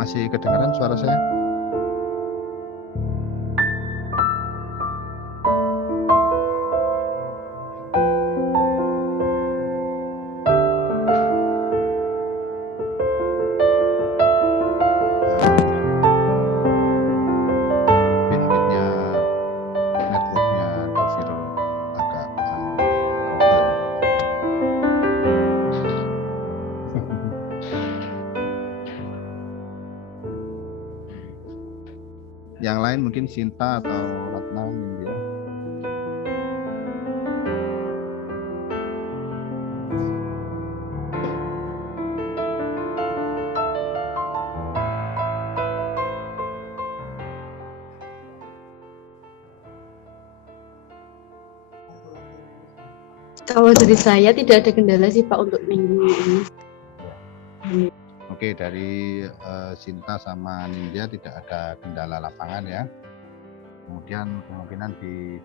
Masih kedengaran suara saya? Bandwidth-nya networknya Doviro agak problem. Yang lain mungkin Sinta atau Ratna Nindya. Kalau dari saya tidak ada kendala sih Pak untuk minggu ini. Oke, dari Sinta sama Nindya tidak ada kendala lapangan ya. Kemudian kemungkinan di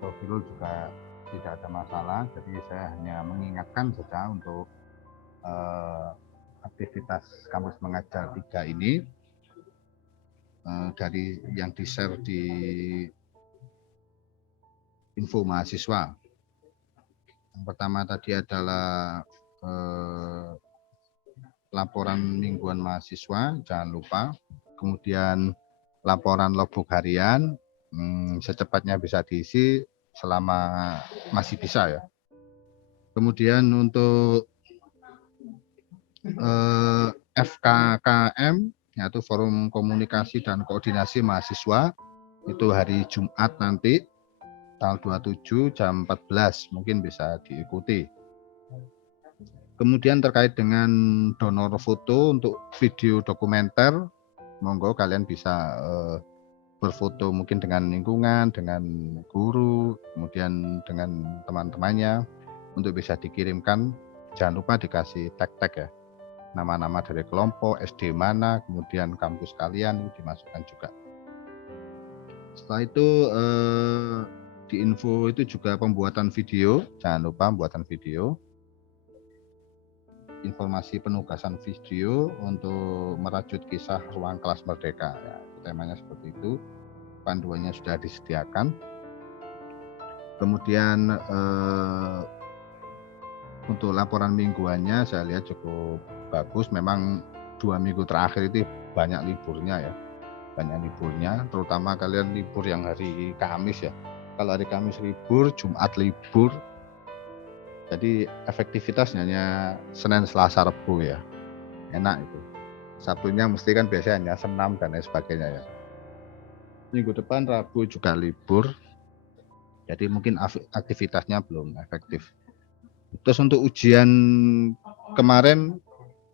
Doviro juga tidak ada masalah. Jadi saya hanya mengingatkan saja untuk aktivitas kampus mengajar 3 ini dari yang di-share di info mahasiswa. Yang pertama tadi adalah laporan mingguan mahasiswa, jangan lupa. Kemudian laporan logbook harian, secepatnya bisa diisi selama masih bisa ya. Kemudian untuk FKKM, yaitu Forum Komunikasi dan Koordinasi Mahasiswa, itu hari Jumat nanti, tanggal 27 jam 14, mungkin bisa diikuti. Kemudian terkait dengan donor foto untuk video dokumenter, monggo kalian bisa berfoto mungkin dengan lingkungan, dengan guru, kemudian dengan teman-temannya untuk bisa dikirimkan. Jangan lupa dikasih tag-tag ya, nama-nama dari kelompok, SD mana, kemudian kampus kalian dimasukkan juga. Setelah itu di info itu juga pembuatan video, jangan lupa pembuatan video. Informasi penugasan video untuk merajut kisah ruang kelas merdeka ya, temanya seperti itu, panduannya sudah disediakan. Kemudian untuk laporan mingguannya saya lihat cukup bagus, memang 2 minggu terakhir itu banyak liburnya ya, terutama kalian libur yang hari Kamis ya. Kalau hari Kamis libur, Jumat libur, jadi efektivitasnya hanya Senin, Selasa, Rabu ya, enak itu. Sabtunya mesti kan biasanya senam dan lain sebagainya ya. Minggu depan Rabu juga libur, jadi mungkin aktivitasnya belum efektif. Terus untuk ujian kemarin,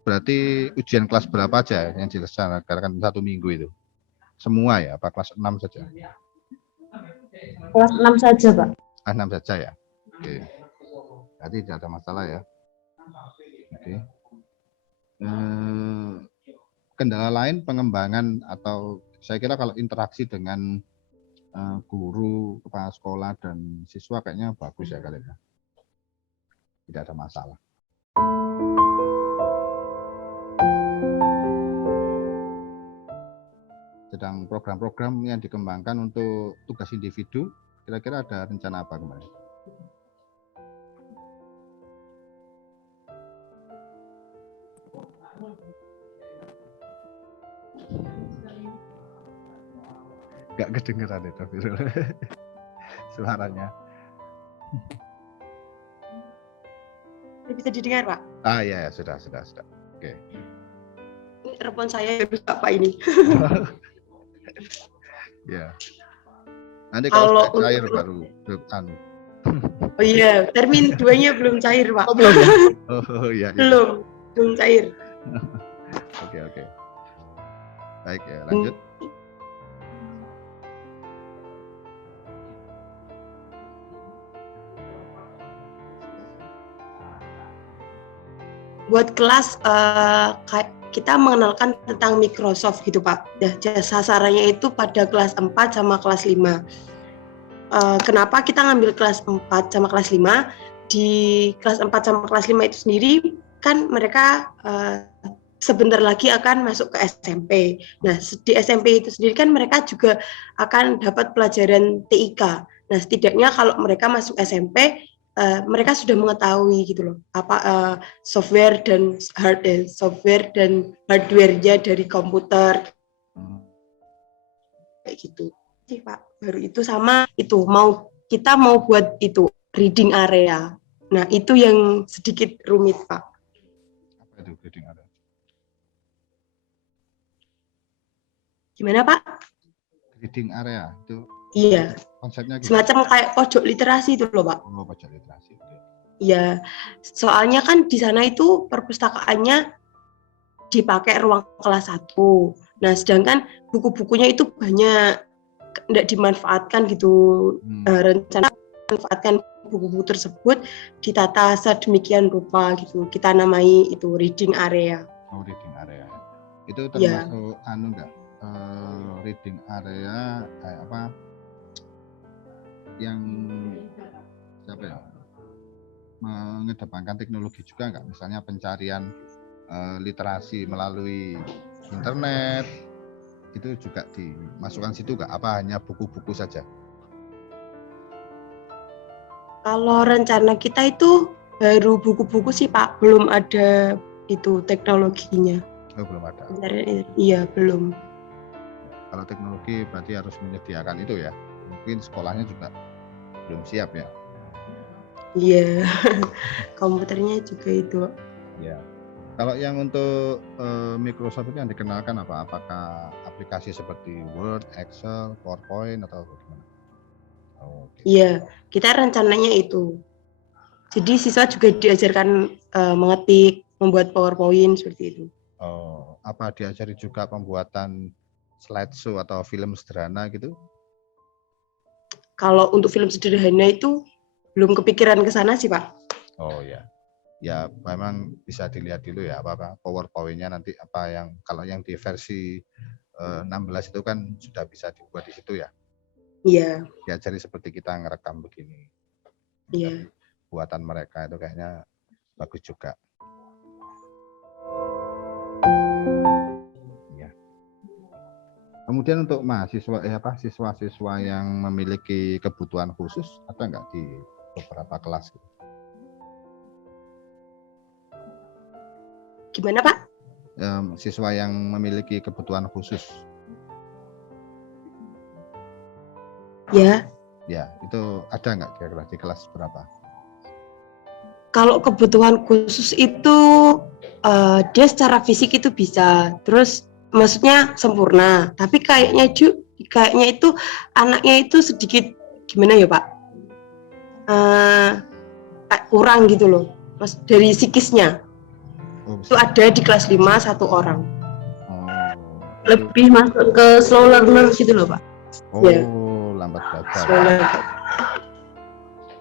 berarti ujian kelas berapa aja yang dilaksanakan 1 minggu itu? Semua ya, apa kelas 6 saja? Kelas 6 saja Pak. Kelas 6 saja ya? Oke. Berarti tidak ada masalah ya. Oke. Kendala lain pengembangan atau saya kira kalau interaksi dengan guru, kepala sekolah dan siswa kayaknya bagus ya kalian. Tidak ada masalah. Sedang program-program yang dikembangkan untuk tugas individu, kira-kira ada rencana apa kemarin? Gak kedengeran itu suaranya. Bisa didengar Pak? Ah ya, sudah. Oke. Ini telepon saya rusak Pak ini. Ya. Nanti kalau sudah cair baru anu. Oh iya, termin 2-nya belum cair Pak. Oh belum ya? Oh iya. Belum cair. Oke. Baik ya, lanjut. Buat kelas kita mengenalkan tentang Microsoft gitu Pak. Sasarannya itu pada kelas 4 sama kelas 5. Kenapa kita ngambil kelas 4 sama kelas 5? Di kelas 4 sama kelas 5 itu sendiri kan mereka sebentar lagi akan masuk ke SMP. Nah, di SMP itu sendiri kan mereka juga akan dapat pelajaran TIK. Nah, setidaknya kalau mereka masuk SMP, mereka sudah mengetahui gitu loh, apa software dan hardware-nya dari komputer kayak gitu. Sih, Pak. Baru itu sama itu kita mau buat itu reading area. Nah, itu yang sedikit rumit, Pak. Apa itu reading area? Gimana, Pak? Reading area itu Iya, konsepnya gimana? semacam kayak pojok literasi itu loh, Pak. Oh, pojok literasi. Iya, soalnya kan di sana itu perpustakaannya dipakai ruang kelas 1. Nah, sedangkan buku-bukunya itu banyak tidak dimanfaatkan gitu. Rencana manfaatkan buku-buku tersebut ditata sedemikian rupa gitu. Kita namai itu reading area. Oh, reading area. Itu termasuk anu enggak? Reading area kayak apa? Yang siapa ya? Mengedepankan teknologi juga enggak? Misalnya pencarian literasi melalui internet itu juga dimasukkan situ enggak? Apa hanya buku-buku saja? Kalau rencana kita itu baru buku-buku sih, Pak, belum ada itu teknologinya. Oh, belum ada. Iya, belum. Kalau teknologi berarti harus menyediakan itu ya. Mungkin sekolahnya juga belum siap ya. Iya, komputernya juga itu. Ya. Kalau yang untuk Microsoft itu yang dikenalkan apa? Apakah aplikasi seperti Word, Excel, PowerPoint atau bagaimana? Iya, kita rencananya itu. Jadi siswa juga diajarkan mengetik, membuat PowerPoint seperti itu. Oh, apa diajari juga pembuatan slideshow atau film sederhana gitu? Kalau untuk film sederhana itu belum kepikiran ke sana sih, Pak. Oh ya. Ya, memang bisa dilihat dulu ya apa PowerPoint-nya nanti apa yang kalau yang di versi 16 itu kan sudah bisa dibuat di situ ya. Iya. Diajari seperti kita ngerekam begini. Iya. Buatan mereka itu kayaknya bagus juga. Ya. Kemudian untuk mahasiswa siswa-siswa yang memiliki kebutuhan khusus ada nggak di beberapa kelas? Gimana, Pak? Siswa yang memiliki kebutuhan khusus. Ya. Ya, itu ada nggak kira-kira di kelas berapa? Kalau kebutuhan khusus itu dia secara fisik itu bisa, terus maksudnya sempurna. Tapi kayaknya itu anaknya itu sedikit gimana ya, Pak? Kurang gitu loh, Mas, dari psikisnya. Itu ada di kelas 5 1 orang. Lebih masuk ke slow learner gitu loh, Pak. Oh, ya. Lambat belajar.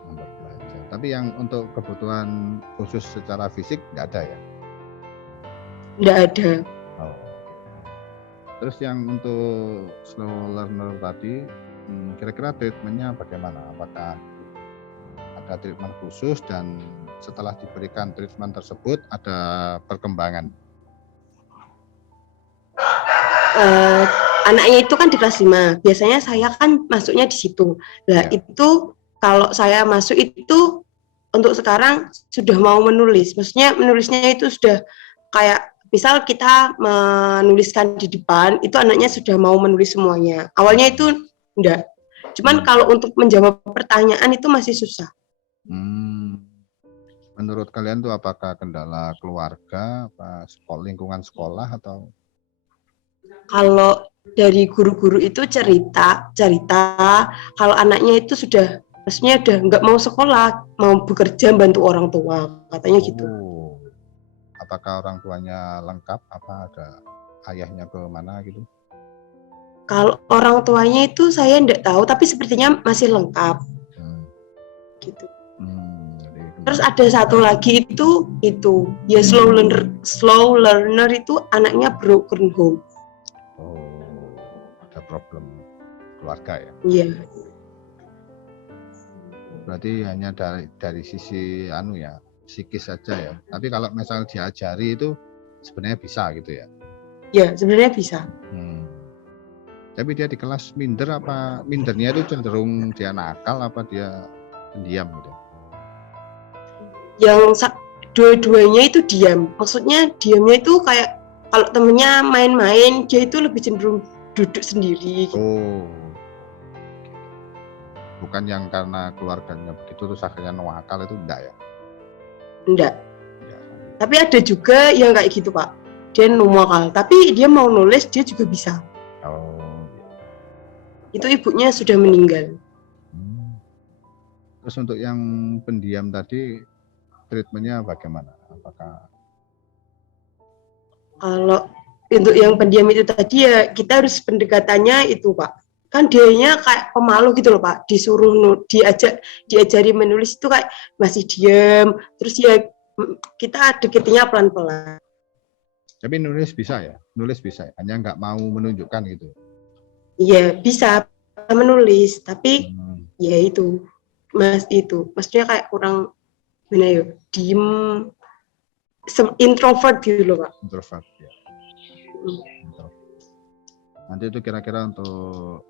Lambat belajar. Tapi yang untuk kebutuhan khusus secara fisik nggak ada ya? Nggak ada. Oh. Terus yang untuk slow learner tadi, kira-kira treatmentnya bagaimana? Apakah ada treatment khusus dan setelah diberikan treatment tersebut ada perkembangan? Anaknya itu kan di kelas 5. Biasanya saya kan masuknya di situ. Nah, itu kalau saya masuk itu untuk sekarang sudah mau menulis. Maksudnya menulisnya itu sudah kayak misal kita menuliskan di depan, itu anaknya sudah mau menulis semuanya. Awalnya itu enggak. Cuman kalau untuk menjawab pertanyaan itu masih susah. Menurut kalian tuh apakah kendala keluarga, apa lingkungan sekolah atau? Kalau dari guru-guru itu cerita kalau anaknya itu sudah maksudnya udah nggak mau sekolah, mau bekerja bantu orang tua, katanya gitu. Apakah orang tuanya lengkap? Apa ada ayahnya ke mana gitu? Kalau orang tuanya itu saya enggak tahu, tapi sepertinya masih lengkap. Gitu. Terus ada satu lagi itu ya slow learner itu anaknya broken home. Oh, ada problem keluarga ya? Iya. Berarti hanya dari sisi psikis saja ya. Tapi kalau misal diajari itu sebenarnya bisa gitu ya? Ya, sebenarnya bisa. Tapi dia di kelas minder apa mindernya itu cenderung dia nakal apa dia pendiam gitu? Yang dua-duanya itu diam. Maksudnya diamnya itu kayak kalau temennya main-main, dia itu lebih cenderung duduk sendiri. Gitu. Oh, bukan yang karena keluarganya begitu terus akhirnya nakal itu enggak ya? Enggak. Ya. Tapi ada juga yang kayak gitu Pak. Dia nakal, tapi dia mau nulis dia juga bisa. Oh. Itu ibunya sudah meninggal. Terus untuk yang pendiam tadi treatmentnya bagaimana? Apakah kalau untuk yang pendiam itu tadi ya kita harus pendekatannya itu Pak. Kan dianya kayak pemalu gitu loh Pak. Disuruh diajari menulis itu kayak masih diam. Terus ya kita deketinnya pelan-pelan. Tapi nulis bisa ya? Nulis bisa, hanya nggak mau menunjukkan gitu. Iya bisa menulis, tapi ya itu maksudnya kayak kurang gimana ya, diem, introvert gitu loh Pak. Introvert ya. Nanti itu kira-kira untuk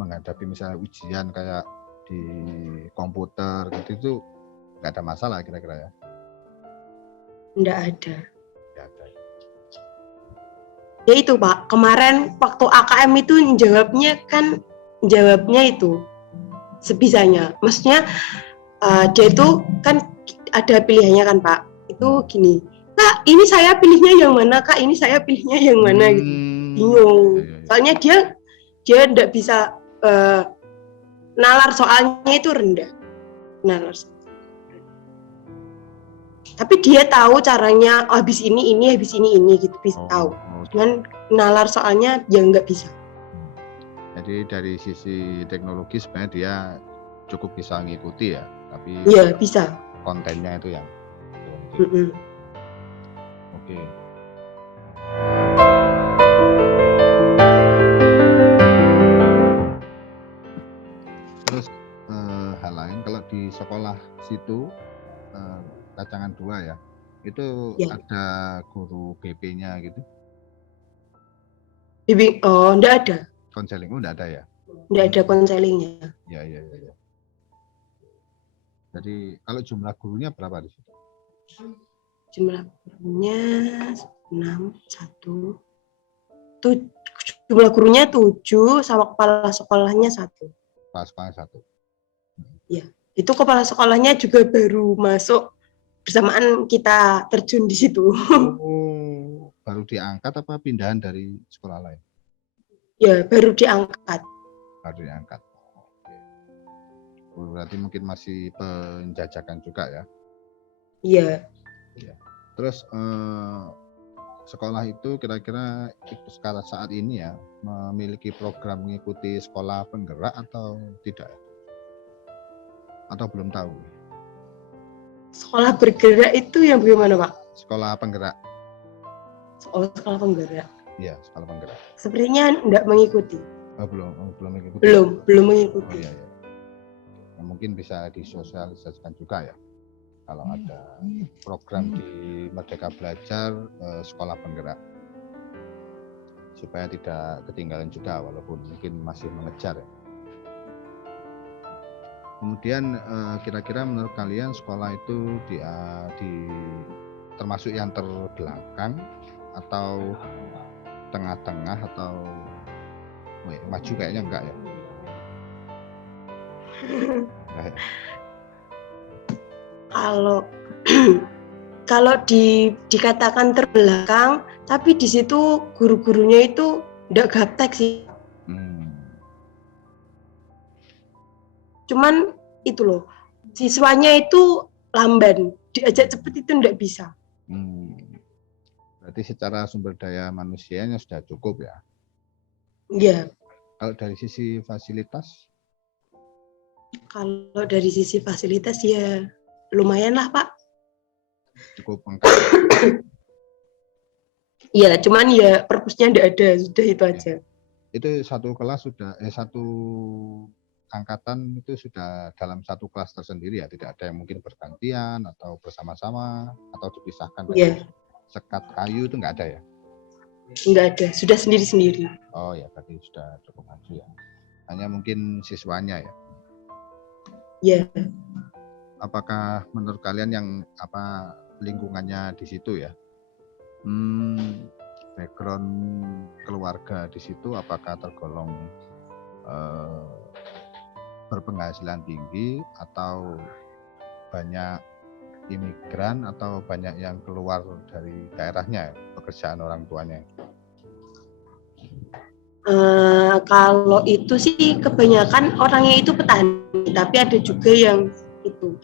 menghadapi misalnya ujian kayak di komputer gitu itu nggak ada masalah kira-kira ya? Nggak ada. Ya itu Pak, kemarin waktu AKM itu jawabnya itu sebisanya. Maksudnya dia itu kan ada pilihannya kan Pak. Itu gini, Kak ini saya pilihnya yang mana, Kak ini saya pilihnya yang mana gitu. Bingung. Soalnya dia nggak bisa nalar soalnya itu rendah. Nalar. Tapi dia tahu caranya, oh, habis ini gitu bisa tahu. Cuman nalar soalnya dia nggak bisa. Jadi dari sisi teknologi sebenarnya dia cukup bisa ngikuti ya, tapi iya bisa. Kontennya itu yang Oke. Terus hal lain kalau di sekolah situ Kacangan 2 ya, itu ya. Ada guru BP-nya gitu? Oh, enggak ada. Konseling, enggak ada ya? Enggak ada konselingnya. Ya. Jadi kalau jumlah gurunya berapa di situ? Jumlah gurunya 1. Jumlah gurunya 7 sama kepala sekolahnya 1. Kepala sekolah 1. Ya, itu kepala sekolahnya juga baru masuk bersamaan kita terjun di situ. Oh, baru diangkat apa pindahan dari sekolah lain? Ya, baru diangkat. Baru diangkat. Berarti mungkin masih penjajakan juga ya? Iya. Terus sekolah itu kira-kira sekarang saat ini ya memiliki program mengikuti sekolah penggerak atau tidak? Atau belum tahu? Sekolah bergerak itu yang bagaimana Pak? Sekolah penggerak. Oh, sekolah penggerak. Iya, sekolah penggerak. Sebenarnya enggak mengikuti. Oh, belum mengikuti. Belum mengikuti. Oh, iya. Nah, mungkin bisa disosialisasikan juga ya. Kalau ada program di Merdeka Belajar sekolah penggerak supaya tidak ketinggalan juga walaupun mungkin masih mengejar ya. Kemudian kira-kira menurut kalian sekolah itu termasuk yang terbelakang atau tengah-tengah atau maju kayaknya enggak ya? Kalau dikatakan terbelakang, tapi di situ guru-gurunya itu enggak gaptek sih. Cuman itu loh, siswanya itu lamban, diajak cepet itu enggak bisa. Berarti secara sumber daya manusianya sudah cukup ya? Iya. Kalau dari sisi fasilitas? Kalau dari sisi fasilitas ya lumayan lah Pak. Cukup lengkap. Iya, cuman ya perpusnya enggak ada, sudah itu aja. Itu satu kelas sudah satu angkatan itu sudah dalam satu kelas tersendiri ya, tidak ada yang mungkin bergantian atau bersama-sama atau dipisahkan Iya, dari sekat kayu itu nggak ada ya? nggak ada, sudah sendiri-sendiri. Oh ya, berarti sudah cukup maju ya. Hanya mungkin siswanya ya. Ya, Apakah menurut kalian yang lingkungannya di situ ya? Background keluarga di situ apakah tergolong berpenghasilan tinggi atau banyak imigran atau banyak yang keluar dari daerahnya pekerjaan orang tuanya? kalau itu sih kebanyakan orangnya itu petani, tapi ada juga yang itu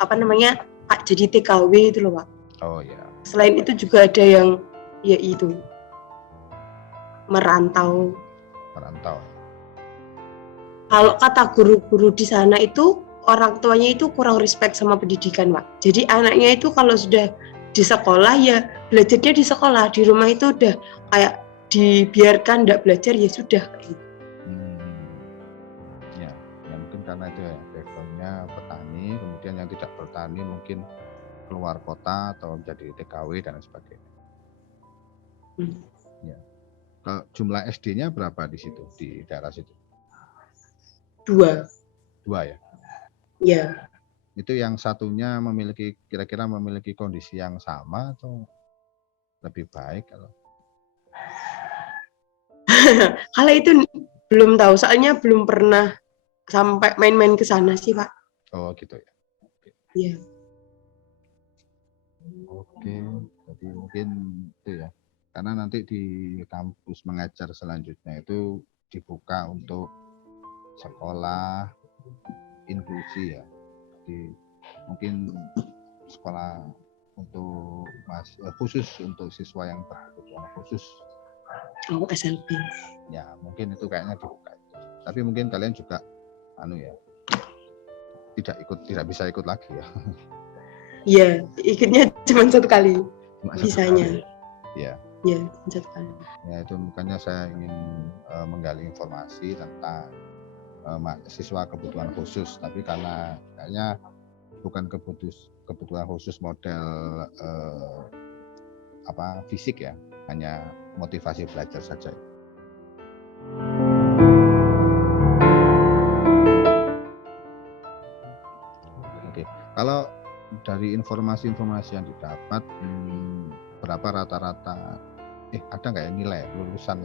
jadi TKW itu loh Pak. Oh ya. Selain itu juga ada yang ya itu merantau. Kalau kata guru-guru di sana itu orang tuanya itu kurang respect sama pendidikan Pak. Jadi anaknya itu kalau sudah di sekolah ya belajarnya di sekolah, di rumah itu udah kayak dibiarkan nggak belajar ya sudah kayak gitu. Ya mungkin karena itu ya backgroundnya petani, kemudian yang tidak bertani mungkin keluar kota atau menjadi TKW dan sebagainya. Ya. Kalau jumlah SD-nya berapa di situ, di daerah situ? 2 ya? Ya. Itu yang satunya kira-kira memiliki kondisi yang sama atau lebih baik kalau? Kalau itu belum tahu, soalnya belum pernah sampai main-main ke sana sih Pak. Oh gitu ya. Iya. Oke, jadi mungkin itu ya. Karena nanti di kampus mengajar selanjutnya itu dibuka untuk sekolah inklusi ya. Jadi mungkin sekolah untuk khusus untuk siswa yang berkebutuhan khusus. Oh, SLB. Ya, mungkin itu kayaknya dibuka. Tapi mungkin kalian juga tidak bisa ikut lagi ya. Iya, ikutnya cuma satu kali. Bisanya. Iya. Iya, satu kali. Ya, itu makanya saya ingin menggali informasi tentang mahasiswa kebutuhan khusus, tapi karena kayaknya bukan kebutuhan khusus model fisik ya, hanya motivasi belajar saja. Oke, kalau dari informasi-informasi yang didapat, berapa rata-rata ada nggak ya nilai lulusan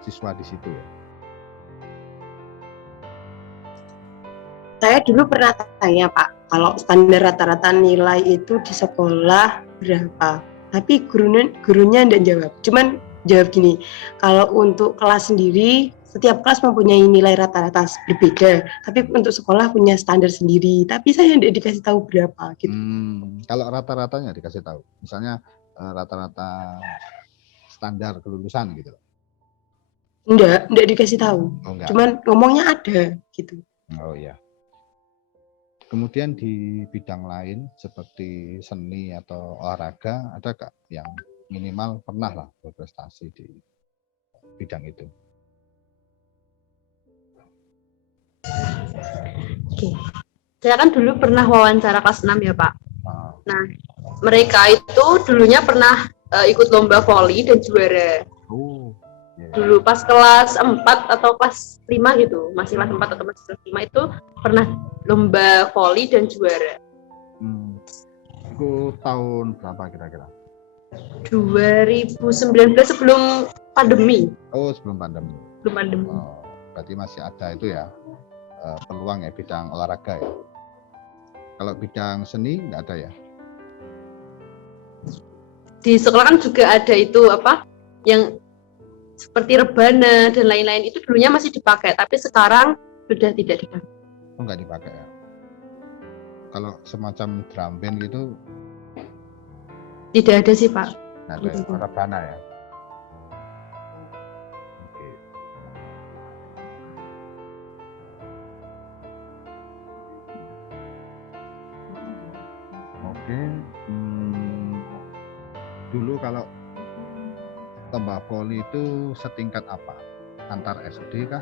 siswa di situ ya? Saya dulu pernah tanya Pak, kalau standar rata-rata nilai itu di sekolah berapa? Tapi gurunya enggak jawab. Cuman jawab gini, kalau untuk kelas sendiri setiap kelas mempunyai nilai rata-rata berbeda, tapi untuk sekolah punya standar sendiri. Tapi saya tidak dikasih tahu berapa gitu. Kalau rata-ratanya dikasih tahu, misalnya rata-rata standar kelulusan gitu. Enggak dikasih tahu. Cuman ngomongnya ada gitu. Oh iya. Kemudian di bidang lain seperti seni atau olahraga, ada nggak yang minimal pernah lah berprestasi di bidang itu? Oke. Saya kan dulu pernah wawancara kelas 6 ya Pak. Nah, mereka itu dulunya pernah ikut lomba voli dan juara. Dulu pas kelas 4 atau kelas 5 gitu, masih kelas 4 atau masih kelas 5 itu pernah lomba voli dan juara. Itu tahun berapa kira-kira? 2019 sebelum pandemi. Oh, sebelum pandemi. Oh, berarti masih ada itu ya peluang ya bidang olahraga ya. Kalau bidang seni nggak ada ya? Di sekolah kan juga ada itu yang seperti rebana dan lain-lain, itu dulunya masih dipakai, tapi sekarang sudah tidak dipakai. Oh, nggak dipakai ya? Kalau semacam drum band gitu? Tidak ada sih Pak. Nggak ada ya? Rebana ya? Oke. Dulu kalau lomba voli itu setingkat apa? Antar SD kah?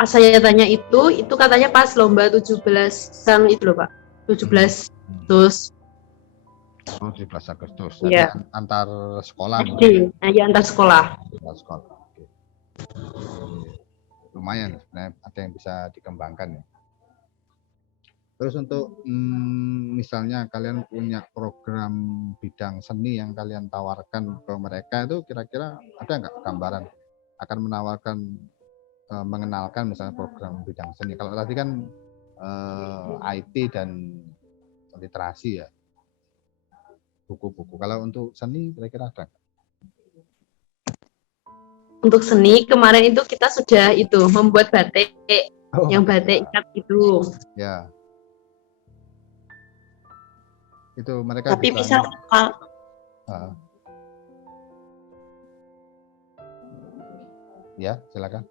pas saya tanya itu katanya pas lomba 17-an itu loh Pak. 17 terus Oh, 17 Agustus. ya Jadi antar sekolah mungkin. SD, ya antar sekolah. Antar sekolah. Oke. Lumayan sebenarnya ada yang bisa dikembangkan ya. Terus untuk misalnya kalian punya program bidang seni yang kalian tawarkan ke mereka itu kira-kira ada nggak gambaran akan menawarkan mengenalkan misalnya program bidang seni. Kalau tadi kan IT dan literasi ya, buku-buku. Kalau untuk seni kira-kira ada nggak? Untuk seni kemarin itu kita sudah itu membuat batik, yang batik ikat itu. Ya. Itu mereka Tapi bisa. misal Ya, silakan.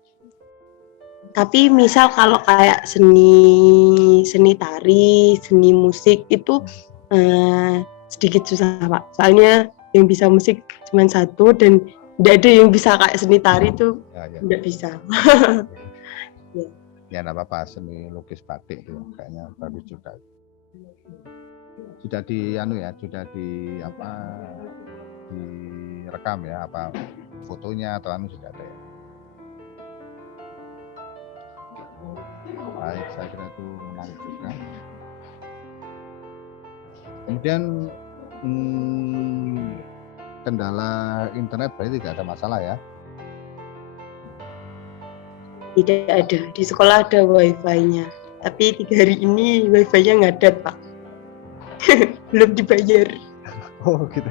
Tapi misal kalau kayak seni tari, seni musik itu sedikit susah Pak. Soalnya yang bisa musik cuma satu dan tidak ada yang bisa kayak seni tari itu tidak bisa. Ya nggak apa-apa, seni lukis batik itu kayaknya bagus juga. Sudah direkam ya apa fotonya atau sudah ada ya. Baik, saya kira itu menarik juga. Kemudian kendala internet berarti tidak ada masalah ya? Tidak ada, di sekolah ada wifi-nya. Tapi 3 hari ini wifi-nya ngadat Pak. Belum dibayar. Oh gitu.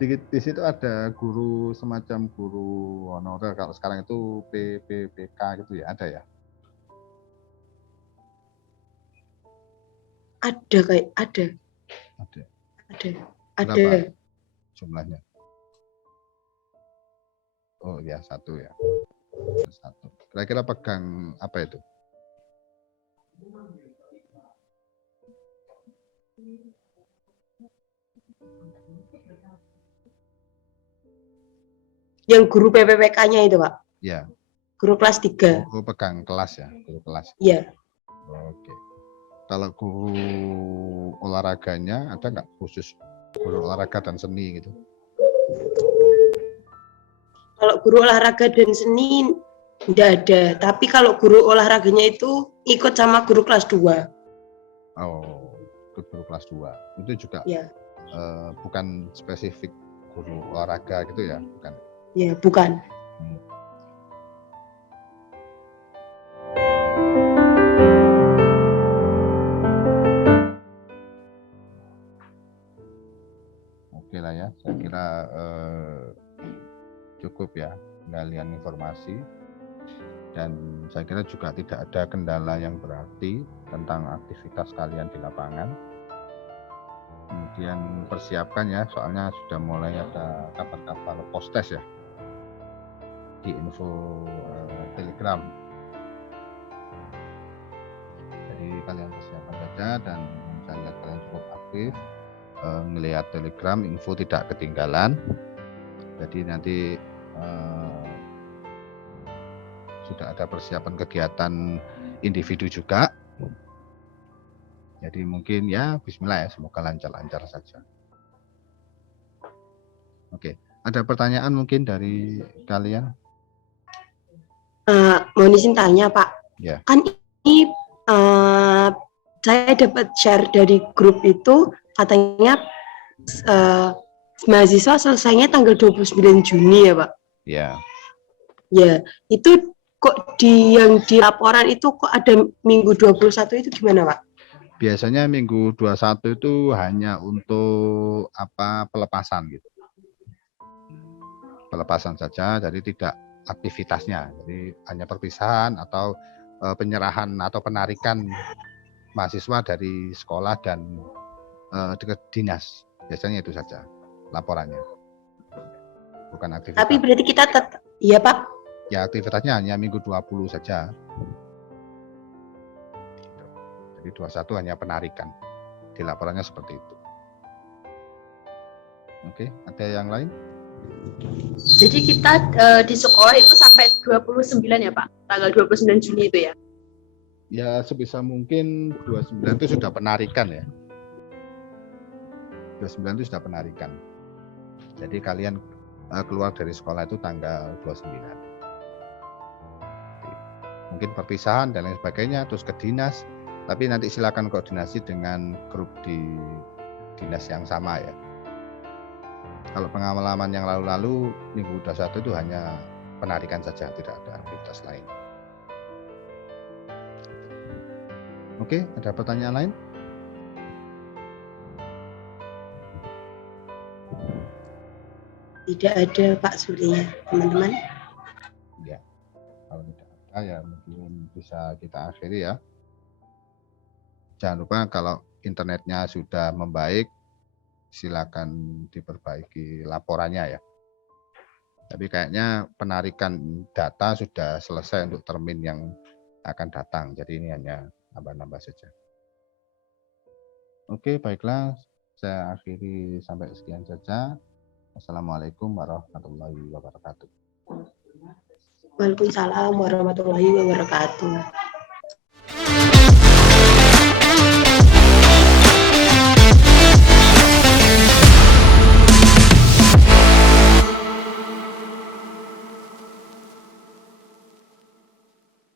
Di situ ada guru semacam guru honorer, kalau sekarang itu PPPK gitu ya, ada ya? Ada. Berapa jumlahnya? Oh ya, 1 ya. 1. Kira-kira pegang apa itu? Yang guru PPPK-nya itu Pak? Ya. Guru kelas 3. Guru pegang kelas ya, guru kelas. Iya. Oke. Kalau guru olahraganya ada nggak khusus guru olahraga dan seni gitu? Kalau guru olahraga dan seni tidak ada, tapi kalau guru olahraganya itu ikut sama guru kelas 2. Oh, ikut guru kelas 2. Itu juga ya. Bukan spesifik guru olahraga gitu ya, bukan? Ya, bukan. Oke lah ya, saya kira cukup ya penggalian informasi, dan saya kira juga tidak ada kendala yang berarti tentang aktivitas kalian di lapangan. Kemudian persiapkan ya, soalnya sudah mulai ada kabar-kabar post-test ya di info Telegram. Jadi kalian persiapkan saja, dan saya lihat kalian cukup aktif melihat Telegram, info tidak ketinggalan. Jadi nanti sudah ada persiapan kegiatan individu juga. Jadi mungkin ya bismillah ya, semoga lancar-lancar saja. Oke, ada pertanyaan mungkin dari kalian? Mohon izin tanya Pak. Ya. Kan ini saya dapat share dari grup itu katanya mahasiswa selesainya tanggal 29 Juni ya Pak? Ya. Ya, itu kok yang di laporan itu kok ada minggu 21 itu gimana Pak? Biasanya minggu 21 itu hanya untuk pelepasan gitu. Pelepasan saja, jadi tidak aktivitasnya. Jadi hanya perpisahan atau penyerahan atau penarikan mahasiswa dari sekolah dan ke dinas. Biasanya itu saja laporannya. Bukan aktivitas. Tapi berarti kita tetap, iya Pak? Ya, aktivitasnya hanya minggu 20 saja. Jadi 21 hanya penarikan. Di laporannya seperti itu. Oke, ada yang lain? Jadi kita di sekolah itu sampai 29 ya Pak, tanggal 29 Juni itu ya? Ya sebisa mungkin 29 itu sudah penarikan ya. 29 itu sudah penarikan. Jadi kalian keluar dari sekolah itu tanggal 29. Mungkin perpisahan dan lain sebagainya, terus ke dinas. Tapi nanti silakan koordinasi dengan grup di dinas yang sama ya. Kalau pengalaman yang lalu-lalu minggu 21 itu hanya penarikan saja, tidak ada aktivitas lain. Oke, ada pertanyaan lain? Tidak ada Pak Surya, teman-teman. Ya, kalau tidak ada ya mungkin bisa kita akhiri ya. Jangan lupa kalau internetnya sudah membaik, silakan diperbaiki laporannya ya. Tapi kayaknya penarikan data sudah selesai untuk termin yang akan datang. Jadi ini hanya nambah-nambah saja. Oke, baiklah. Saya akhiri sampai sekian saja. Assalamualaikum warahmatullahi wabarakatuh. Waalaikumsalam warahmatullahi wabarakatuh.